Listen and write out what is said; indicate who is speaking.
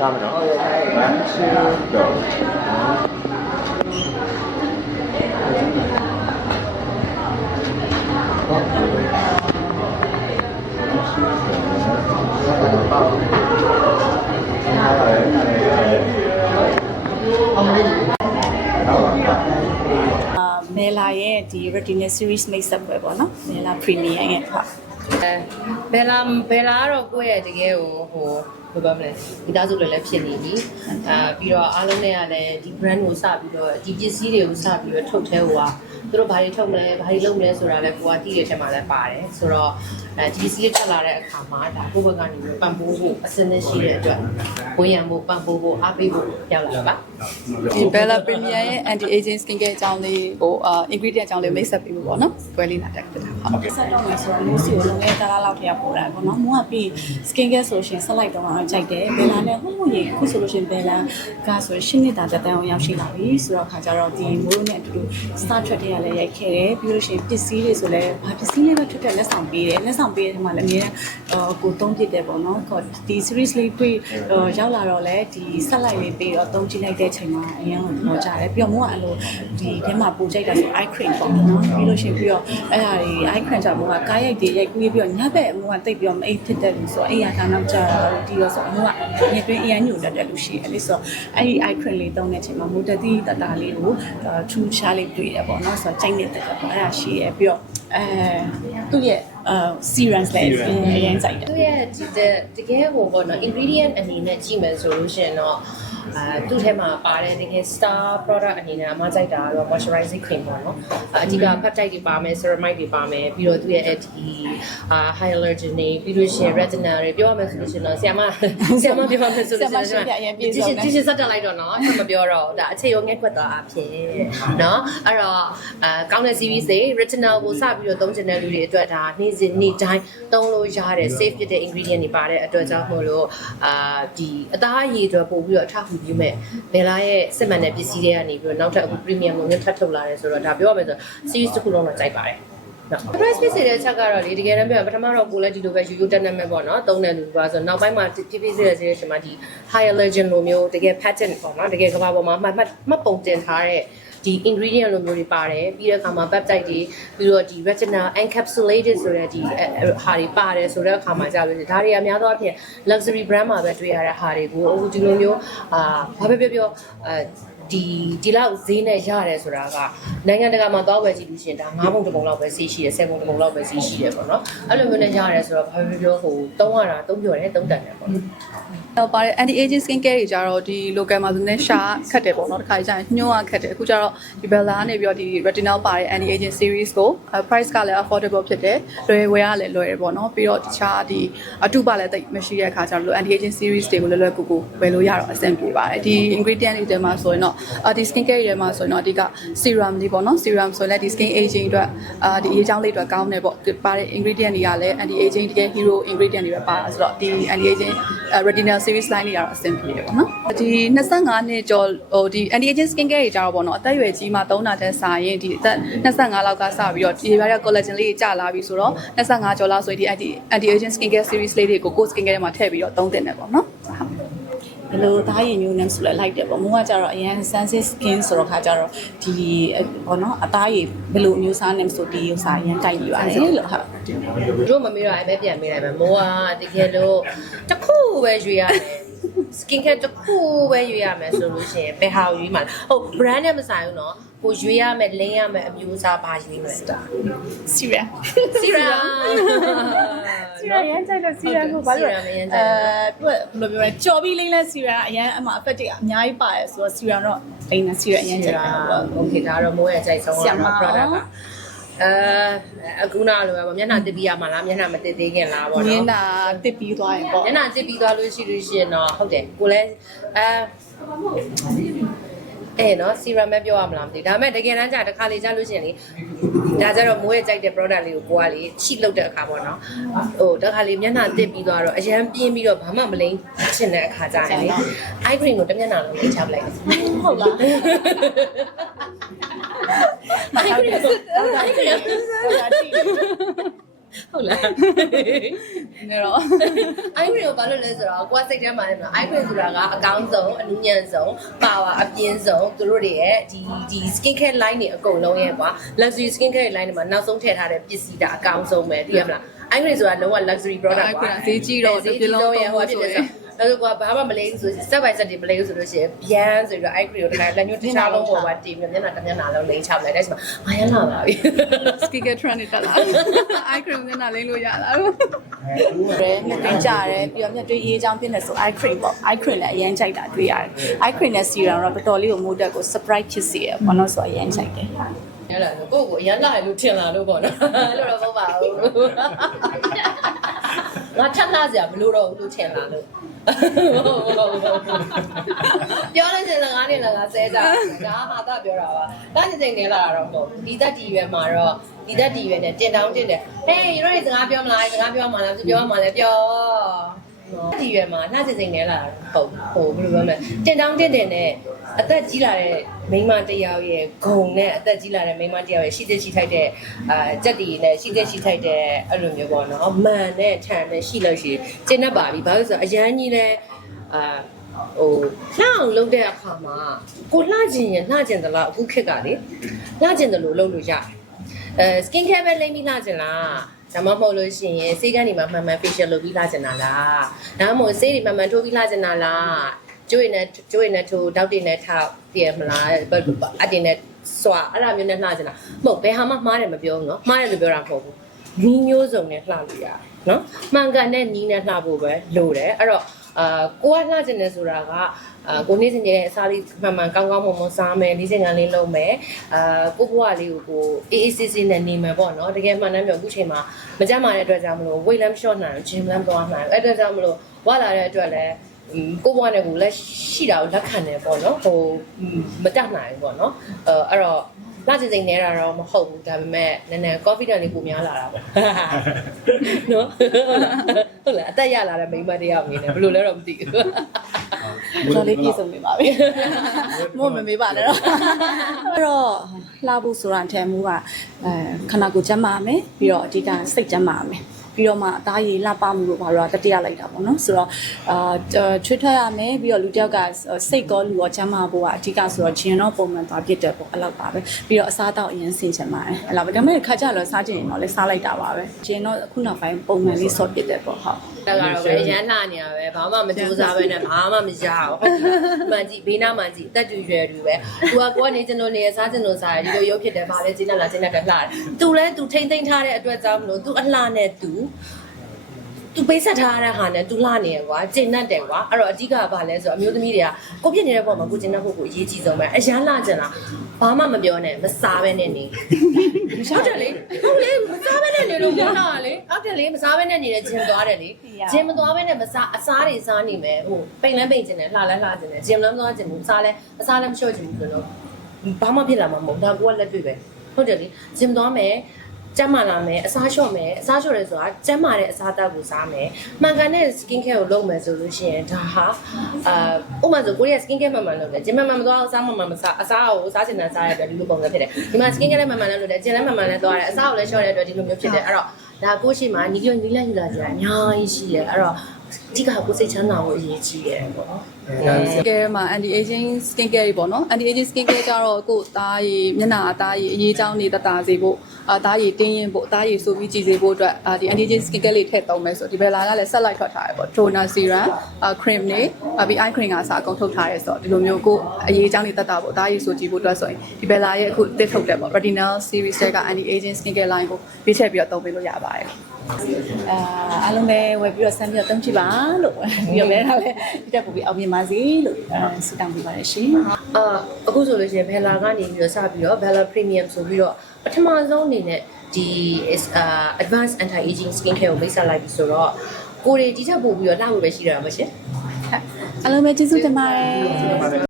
Speaker 1: ထားမယ်နော်1 2 go
Speaker 2: အာမဲလာရဲ့ဒီ retina series mix up ပဲပေါ့နော်မဲလာ premium ရဲ့ဟုတ်
Speaker 3: အဲဘယ်လာဘယ်လာကတော့ကိုယ့်ရဲ့တကယ်ကိုဟို ဘယ်လိုမလဲမိသားစုတွေလည်းဖြစ်နေပြီအာပြီးတော့အားလုံးနဲ့ကလည်းဒီ brand ကိုစပြီးတော့ဒီပစ္စည်းတွေကိုစပြီးတော့ထုတ်သေးဟိုကသူတို့ဘာတွေထုတ်မလဲဘာတွေလုပ်မလဲဆိုတာလည်းကိုကတည်တဲ့ထဲမှာလည်းပါတယ်ဆိုတော့အဲဒီပစ္စည်းလေးထွက်လာတဲ့အခါမှာဒါကိုယ့်ဘက်ကနေပြီးပံ့ပိုးဖို့အစင်းနဲ့ရှိတဲ့အတွက်ဝန်ရံဖို့ပံ့ပိုးဖို့အားပေးဖို့ရောက်လာပါ
Speaker 2: ဒီ Bella Premier ရဲ့ anti aging skin care အကြောင်းလေးကိုအာ ingredient အကြောင်းလေး mix up ပြီးပေါ့နော်ပွဲလေးလာတက်ပြတာဟုတ်ဆက်တော့မယ်ဆိုတော့မိုးစီကိုလုံးဝတလားလောက်ထည့်ရပို့တာပေါ့နော်မိုးကပြီး skin care ဆိုရှင်ဆက်လိုက်တော့တော့ကြိုက်တယ် Bella နဲ့ဟိုမိုးရေခုဆိုလို့ရှင် Bella ကဆိုရှင်းနေတာတက်တန်းအောင်ရောက်ရှိလာပြီဆိုတော့ခါကျတော့ဒီမိုးနဲ့အတူတူ start ထွက်တဲ့ရလည်းရိုက်ခဲ့တယ်ပြီးလို့ရှိရင်ပစ္စည်းတွေဆိုလည်းဘာပစ္စည်းလေးပဲထွက်ထွက်လက်ဆောင်ပေးတယ်လက်ဆောင်ပေးတဲ့မှာလည်းအများအာကိုသုံးပြတယ်ပေါ့နော်ဒီ series လေးတွေ့ရောက်လာတော့လည်းဒီဆက်လိုက်လေးပြီးတော့သုံးကြည့်လိုက်တဲ့အချိန်မှာအရင်ကတော့ကြားတယ်ပြီးတော့မိုးကအဲ့လိုဒီထဲမှာပူကြိုက်တာဆို eye cream ပေါ့နော်ပြီးလို့ရှိရင်ပြီးတော့အဲ့ဒါတွေ eye cream ကြောင့်မိုးကကားရိုက်တွေရိုက်ကူးပြီးတော့ညဘက်မိုးကတိတ်ပြီးတော့မအိပ်ဖြစ်တဲ့လူဆိုတော့အဲ့ရတာနောက်ကျတော့ဒီရောဆိုမိုးကညတွင်းအရန်ညိုတတ်တဲ့လူရှိတယ်လေဆိုတော့အဲ့ဒီ eye cream လေးသုံးတဲ့အချိန်မှာမိုးတတိတတာလေးကိုထူးခြားလေးတွေ့ရပေါ့နော်ဆိုတော့ကြိုက်နေတဲ့ပေါ့အဲ့ဒါရှိရပြီးတော့အဲသူ့ရဲ့အာ serums လည်းအရင်ကြိုက်တယ်
Speaker 3: သူရဲ့ဒီတကယ်ဟိုပေါ့နော် ingredient အနေနဲ့ကြည့်မယ်ဆိုလို့ရှိရင်တော့ အဲသူ့ထဲမှာပါတယ်တကယ် star product အနေနဲ့အမကြိုက်တာကတော့ moisturizing cream ပေါ့နော်အအဓိက peptide တွေပါမယ် ceramide တွေပါမယ်ပြီးတော့သူရဲ့ဒီအာ hyaluronic တွေပြီးလို့ရှိရင် retinol တွေပြောရမယ်ဆိုလို့ရှိရင်တော့ဆရာမဆရာမပြောရမယ်ဆိုလို့ရှိရင်ဒီရှင်ဒီရှင်စက်တက်လိုက်တော့နော်အမပြောတော့ဒါအခြေရုံငဲ့ခွက်သွားအဖြစ်နော်အဲ့တော့အဲကောင်းတဲ့ series တွေ retinol ကိုစပြီးတော့သုံးချင်တဲ့လူတွေအတွက်ဒါနေ့စဉ်နေ့တိုင်းသုံးလို့ရတဲ့ safe ဖြစ်တဲ့ ingredient တွေပါတဲ့အတွက်ကြောင့်မို့လို့အာဒီအသားအရည်အတွက်ပို့ပြီးတော့အထောက်အကူပြုမဲ့ဘယ်လာရဲ့စစ်မှန်တဲ့ပစ္စည်းတွေကနေပြီးတော့နောက်ထပ်အခု premium ကိုမျိုးထပ်ထုတ်လာတယ်ဆိုတော့ဒါပြောရမယ်ဆို series တစ်ခုလုံးတော့ကြိုက်ပါတယ်နော် price ဖြစ်တဲ့ချက်ကတော့လေတကယ်တမ်းပြောရင်ပထမတော့ကိုလည်းဒီလိုပဲယူယူတက်နေမဲ့ပေါ့နော်သုံးတဲ့လူကဆိုနောက်ပိုင်းမှာဖြည်းဖြည်းစစ်ရစစ်ရချိန်မှာဒီ higher legend လိုမျိုးတကယ် pattern ပေါ့နော်တကယ်ကမ္ဘာပေါ်မှာမှတ်မှတ်မှတ်ပုံတင်ထားတဲ့ ဒီ ingredient လိုမျိုးတွေပါတယ်ပြီးတဲ့အခါမှာ peptide တွေပြီးတော့ဒီ retinol encapsulated ဆိုတဲ့ဒီဟာတွေပါတယ်ဆိုတဲ့အခါမှာကြာလို့ဒါတွေအများသောအားဖြင့် luxury brand မှာပဲတွေ့ရတဲ့ဟာတွေကိုအခုဒီလိုမျိုးအာဘာပဲပြောပြောအဲဒီဒီလောက်ဈေးနဲ့ရတယ်ဆိုတာကနိုင်ငံတကာမှာသွားဝယ်ကြည့်လို့ရှိရင်ဒါ9ပုံတစ်ပုံလောက်ပဲစီးရှိတယ်10ပုံတစ်ပုံလောက်ပဲစီးရှိတယ်ပေါ့နော်အဲ့လိုမျိုးနဲ့ရတယ်ဆိုတော့ဘာပဲပြောဟိုတုံးရတာတုံးပြောတယ်တုံးတန်တယ်ပေါ့
Speaker 2: တော့ပါတယ် anti aging skin care တွေကြတော့ဒီ local မှာဆိုနေရှာခတ်တယ်ပေါ့နော်တစ်ခါကျရင်ညှိုးရခတ်တယ်အခုကျတော့ဒီ Bella ကနေပြီးတော့ဒီ retinol ပါတဲ့ anti aging series ကို price ကလည်း affordable ဖြစ်တယ်လွယ်ဝယ်ရလည်းလွယ်တယ်ပေါ့နော်ပြီးတော့တခြားဒီအတုပါလည်းတိတ်မရှိတဲ့အခါကျတော့ anti aging series တွေကိုလွယ်လွယ်ကူကူဝယ်လို့ရတော့အဆင်ပြေပါတယ်ဒီ ingredient တွေထဲမှာဆိုရင်တော့ဒီ skin care တွေထဲမှာဆိုရင်တော့အဓိက serum လေးပေါ့နော် serum ဆိုရင်လည်းဒီ skin aging အတွက်အာဒီအရေးကြောင်းလေးအတွက်ကောင်းတယ်ပေါ့ပါတဲ့ ingredient တွေကလည်း anti aging တကယ် hero ingredient တွေပဲပါတာဆိုတော့ဒီ anti aging retinol series line တွေကတော့အဆင်ပြေတယ်ပေါ့နော်ဒီ25နှစ်ကျော်ဟိုဒီ anti aging skin care တွေကြတော့ပေါ့နော်အသက်အရွယ်ကြီးမှသုံးတာတဲ့စာရင်ဒီအသက်25လောက်ကစပြီးတော့ဒီရတဲ့ collagen လေးတွေကျလာပြီဆိုတော့25ကျော်လောက်ဆိုရင်ဒီ anti anti aging skin care series လေးတွေကိုကို skin care ထဲမှာထည့်ပြီးတော့သုံးတင်တယ်ပေါ့နော် ဘယ်လိုသားရည်မျိုးနဲ့ဆိုလဲလိုက်တယ်ပေါ့မိုးကကြတော့အရင် sensitive skin ဆိုတော့ခါကြတော့ဒီဘောနော်အသားရည်ဘယ်လိုအမျိုးအစားနဲ့ဆိုဒီဥစားအရင်ကြိုက်ပြီးပါတယ်လို့ဟုတ်
Speaker 3: သူတို့မမေးတော့အဲ့ပဲပြန်မေးလိုက်မယ်မိုးကတကယ်လို့တစ်ခုပဲရွေးရတယ် skin care တစ်ခုပဲရွေးရမယ်ဆိုလို့ရှိရင်ဘယ်ဟာကိုရွေးမှာလဲဟုတ် brand နဲ့မဆိုင်ဘူးเนาะ ကိုရွေးရမယ်လင်းရမယ်အမျိုးအစားပါရွေးမယ်
Speaker 2: Syria Syria
Speaker 3: Syria ရ
Speaker 2: န်ကြိုက်လို့ Syria ကိုဘာလို့လဲအဲဘယ်လိုပြောလဲကြော်ပြီးလိမ့်လဲ Syria အရန်အမှ effect တွေအများကြီးပါတယ်ဆိုတော့ Syria တော့လိမ့်နေ Syria အရန်ကြိုက်တာပေါ့
Speaker 3: Okay ဒါတော့မိုးရဲ့ကြိုက်ဆုံးတော့ product ပါအဲအခုနလိုပဲပေါ့မျက်နှာတစ်ပြီးရမှာလားမျက်နှာမတစ်သေးခင်လားပေါ့နော်
Speaker 2: မျ
Speaker 3: က်
Speaker 2: နှာတစ်ပြီးသွားရင်ပေါ့
Speaker 3: မျက်နှာတစ်ပြီးသွားလို့ရှိလို့ရှိရင်တော့ဟုတ်တယ်ကိုလည်းအဲ အဲနော် serum ပဲပြောရမလားမသိဘူးဒါပေမဲ့တကယ်တမ်းကျတစ်ခါလေကြာလို့ရှိရင်လေဒါကြတော့မိုးရဲ့ကြိုက်တဲ့ product လေးကိုကိုကလေချိလုပ်တဲ့အခါပေါ့နော်ဟိုတစ်ခါလေမျက်နှာတစ်ပြီးသွားတော့အရန်ပြင်းပြီးတော့ဘာမှမလိမ့်ချင်တဲ့အခါကျရင်လေ eye cream ကိုတစ်မျက်နှာလုံးလေးချပလိုက်တယ်
Speaker 2: ဟုတ်လားမဟုတ်ဘူး
Speaker 3: eye cream
Speaker 2: ဟုတ်လားကြည့်
Speaker 3: ဟုတ်လား
Speaker 2: နေတော့
Speaker 3: အိုင်ဂရီကိုဘာလို့လဲဆိုတော့ကိုကစိတ်ထဲမှာနေမှာအိုင်ဂရီဆိုတာကအကောင်းဆုံးအနုညံ့ဆုံးပါဝါအပြင်းဆုံးသူတို့တွေရဲ့ဒီဒီ skin care line တွေအကုန်လုံးရဲ့ကွာ luxury skin care line တွေမှာနောက်ဆုံးထည့်ထားတဲ့ပစ္စည်းဒါအကောင်းဆုံးပဲသိရမလားအိုင်ဂရီဆိုတာလုံးဝ luxury product ကွာ
Speaker 2: ဈေးကြီးတော့ဒီပြလုံး
Speaker 3: ရဲ့ဟိုဖြစ်တယ်ဆို အဲ့တော့ကွာဘာမှမလိမ့်ဘူးဆိုရင် step by step တွေမလိမ့်ဘူးဆိုလို့ရှိရင်ဗျန်းဆိုပြီးတော့ ice cream ကိုတခါလက်ညှိုးတစ်ခြားလုံးပေါ်မှာတင်ပြီးမျက်နှာတစ်မျက်နှာလုံးလိမ့်ချပလိုက်တဲ့ချိန်မှာငါရလာပါပြီ
Speaker 2: ski get trend တက်လာ eye cream နဲ့နာလိမ့်လို့ရလာတော့ရဲမြက်တွင်းကြရဲပြီးတော့မြက်တွင်းအေးချောင်းဖြစ်နေဆို eye cream ပေါ့ eye cream လည်းအရင်ကြိုက်တာတွေ့ရတယ် eye cream နဲ့ serum တော့တော်တော်လေးကိုမိုးတက်ကို surprise ဖြစ်စေရပေါ့နော်ဆိုအရင်ကြိုက်တယ်
Speaker 3: ရလာလို့ကိုယ့်ကိုအရန်လာရလို့ထင်လာလို့ပေါ့နော်အဲ့လိုတော့မဟုတ်ပါဘူးငါထပ်လာစရာမလိုတော့ဘူးလို့ထင်လာလို့ ပြောလို့ရှိရင်ငါနေလည်းငါဆဲကြတယ်ဒါဟာတာပြောတာပါတာနေစိတ်နေလာတာတော့မဟုတ်ဒီသက်တီရွယ်မှာတော့ဒီသက်တီရွယ်နဲ့တင်တောင်းတင်တယ်ဟေးရိုးစကားပြောမလားစကားပြောမှလားသူပြောမှလည်းပြောဒီရွယ်မှာနှာစင်စိတ်နေလာတာဟုတ်ဟိုဘယ်လိုပြောမလဲတင်တောင်းတင်တင်နဲ့ အသက်ကြီးလာတဲ့မိန်းမတစ်ယောက်ရဲ့ဂုံနဲ့အသက်ကြီးလာတဲ့မိန်းမတစ်ယောက်ရဲ့ရှိသက်ရှိထိုက်တဲ့အာကြက်တီနဲ့ရှိသက်ရှိထိုက်တဲ့အဲ့လိုမျိုးပေါ့နော်မန်နဲ့ထန်နဲ့ရှိလို့ရှိရင်ကျင်းတတ်ပါပြီဘာလို့လဲဆိုတော့အရန်ကြီးလဲအာဟိုလှအောင်လုပ်တဲ့အခါမှာကိုလှကျင်ရင်လှကျင်သလားအခုခက်ကလေလှကျင်တယ်လို့လုပ်လို့ရတယ်အဲ skin care ပဲလိမ့်ပြီးလှကျင်လားဒါမှမဟုတ်လို့ရှိရင်ဆေးကန်းတွေမှာမှန်မှန် facial လုပ်ပြီးလှကျင်တာလားဒါမှမဟုတ်ဆေးတွေမှန်မှန်ထိုးပြီးလှကျင်တာလား ကျွေးနဲ့ကျွေးနဲ့ထိုးတောက်တင်နဲ့ထောက်ပြင်မလားအတင်နဲ့စွာအဲ့လိုမျိုးနဲ့နှားချင်တာမဟုတ်ဘယ်ဟာမှမှားတယ်မပြောဘူးနော်မှားတယ်လို့ပြောတာမဟုတ်ဘူးနီးမျိုးစုံနဲ့လှလို့ရတယ်နော်မှန်ကန်တဲ့နီးနဲ့လှဖို့ပဲလိုတယ်အဲ့တော့အာကိုကလှကျင်နေဆိုတာကအာကိုနေ့စဉ်နေတဲ့အစားလေးမှန်မှန်ကောင်းကောင်းမွန်မွန်စားမယ်နေ့စဉ်ကလေးလုပ်မယ်အာကိုဘွားလေးကိုကိုအေးအေးဆေးဆေးနဲ့နေမယ်ပေါ့နော်တကယ်မှန်တယ်မျိုးအခုချိန်မှာမကြမ်းမာတဲ့အတွက်ကြောင့်မလို့ weight လည်းမလျှော့နိုင်ဘူး gym လည်းမသွားနိုင်ဘူးအဲ့အတွက်ကြောင့်မလို့ဝလာတဲ့အတွက်လည်း ကိုဘွားနဲ့ကိုလည်းရှိတာကိုလက်ခံတယ်ပေါ့နော်ဟိုမတတ်နိုင်ဘူးပေါ့နော်အဲအဲ့တော့လာစင်စိမ်နေတာတော့မဟုတ်ဘူးဒါပေမဲ့နည်းနည်း confidence လေးပိုများလာတာပေါ့နော်ဟုတ်လားအသက်ရလာတဲ့မိန်းမတစ်ယောက်အနေနဲ့ဘယ်လိုလဲတော့မသိဘူး
Speaker 2: တော်လေးပြည့်စုံနေပါပြီမို့မမေးပါနဲ့တော့အဲ့တော့လှဖို့ဆိုတာအထက်မူကအဲခန္ဓာကိုယ်ကျန်းမာမယ်ပြီးတော့အဓိကစိတ်ကျန်းမာမယ် ပြီးတော့မှအသားရည်လှပမှုလို့ဘာလို့တတိယလိုက်တာပေါ့နော်ဆိုတော့အာချွတ်ထွက်ရမယ်ပြီးတော့လူတစ်ယောက်ကစိတ်ကောလူရောချမ်းသာဖို့ကအဓိကဆိုတော့ဂျင်တော့ပုံမှန်သွားဖြစ်တယ်ပေါ့အဲ့လောက်ပါပဲပြီးတော့အစားတော့အရင်ဆင်ချင်ပါတယ်အဲ့လောက်ပဲဒါပေမဲ့ခါကြတော့စားချင်ရင်တော့လည်းစားလိုက်တာပါပဲဂျင်တော့အခုနောက်ပိုင်းပုံမှန်လေးဆော့ဖြစ်တယ်ပေါ့ဟုတ်
Speaker 3: တက်ကတော့ပဲရမ်းလာနေရပဲဘာမှမကြိုးစားပဲနဲ့ဘာမှမရအောင်ဟုတ်ပြီမှန်ကြည့်ဘေးနားမှန်ကြည့်အသက်တူရွယ်တူပဲသူကကိုကနေကျင်လို့နေရစားကျင်လို့စားရဒီလိုရုပ်ဖြစ်တယ်ဘာလဲကျင်းလာကျင်းလာကလှတယ်သူလဲသူထိမ့်သိမ့်ထားတဲ့အတွက်ကြောင့်မလို့သူအလှနဲ့သူသူပေးဆက်ထားတဲ့ဟာနဲ့သူလှနေရကွာကျင်တတ်တယ်ကွာအဲ့တော့အဓိကကဘာလဲဆိုတော့အမျိုးသမီးတွေကကိုပြစ်နေတဲ့ပုံမှာကိုကျင်တတ်ဖို့ကိုအရေးကြီးဆုံးပဲအရန်လှကျင်လားဘာမှမပြောနဲ့မစားပဲနဲ့နေဟုတ်တယ်လေဟုတ်လေမစားပဲနဲ့နေလို့ပြောတာလေဟုတ်တယ်လေမစားပဲနဲ့နေတယ်ဂျင်သွားတယ်လေဂျင်မသွားဘဲနဲ့မစားအစားတွေစားနေမယ်ဟိုပိန်လဲပိန်ကျင်တယ်လှလဲလှကျင်တယ်ဂျင်လည်းမသွားကျင်ဘူးစားလဲအစားလည်းမလျှော့ကျင်ဘူးဆိုတော့ဘာမှဖြစ်လာမှာမဟုတ်ဒါကလက်တွေ့ပဲဟုတ်တယ်လေဂျင်သွားမယ် ကျန်းမာလာမယ်အစားလျှော့မယ်အစားလျှော့ရဲဆိုတာကျန်းမာတဲ့အစားအသောက်ကိုစားမယ်မှန်ကန်တဲ့ skin care ကိုလုပ်မယ်ဆိုလို့ရှိရင်ဒါဟာအာဥပမာဆိုကိုရီးယား skin care မှန်မှန်လုပ်တယ်ဂျင်မှန်မှန်မသွားအစားမှန်မှန်မစားအစားကိုစားချင်တဲ့စားရတဲ့ဒီလိုပုံစံဖြစ်တယ်ဒီမှာ skin care လည်းမှန်မှန်လည်းလုပ်တယ်ဂျင်လည်းမှန်မှန်လည်းသွားတယ်အစားကိုလည်းလျှော့တဲ့အတွက်ဒီလိုမျိုးဖြစ်တယ်အဲ့တော့ဒါကိုရှိမှနီးနီးလက်ယူလာကြအများကြီးရှိတယ်အဲ့တော့ အဓိကကိုစိတ်ချမ်းသာဖို့အရေးကြီးတယ်ပေါ့နော်
Speaker 2: care မှာ anti aging skin care တွေပေါ့နော် anti aging skin care ကြတော့ကိုယ်သားရည်မျက်နှာအသားရည်အရေးကြောင်းနေတတာစေဖို့အသားရည်တင်းရင်ဖို့အသားရည်ဆိုပြီးကြည်စေဖို့အတွက်အာဒီ anti aging skin care လေးထည့်သုံးမယ်ဆိုဒီဘယ်လာကလည်းဆက်လိုက်ထွက်ထားရပေါ့ toner serum cream နေပြီး eye cream ကစားအကုန်ထုတ်ထားရဲဆိုတော့ဒီလိုမျိုးကိုအရေးကြောင်းနေတတာဖို့အသားရည်ဆိုကြည်ဖို့အတွက်ဆိုရင်ဒီဘယ်လာရဲ့အခုတစ်ထုတ်တယ်ပေါ့ retinol series တွေက anti aging skin care line ကိုပြည့်ချက်ပြီးတော့သုံးပေးလို့ရပါတယ် အာအားလုံးပဲဝယ်ပြီးတော့ဆမ်းပြီးတော့သုံးကြည့်ပါလို့ပြီးတော့လည်းဒါလည်းဒီတက်ပို့ပြီးအောင်မြင်ပါစေလို့အဲဆုတောင်းပေးပါတယ်ရှင်
Speaker 3: အာအခုဆိုလို့ရှိရင် Bella ကနေပြီးတော့စပြီးတော့ Bella Premium ဆိုပြီးတော့ပထမဆုံးအနေနဲ့ဒီ is uh advanced anti aging skin care ကိုမိတ်ဆက်လိုက်ပြီဆိုတော့ကိုရီဒီထက်ပို့ပြီးတော့လှဖို့ပဲရှိရတာမရှင်
Speaker 2: အားလုံးပဲကျေးဇူးတင်ပါတယ်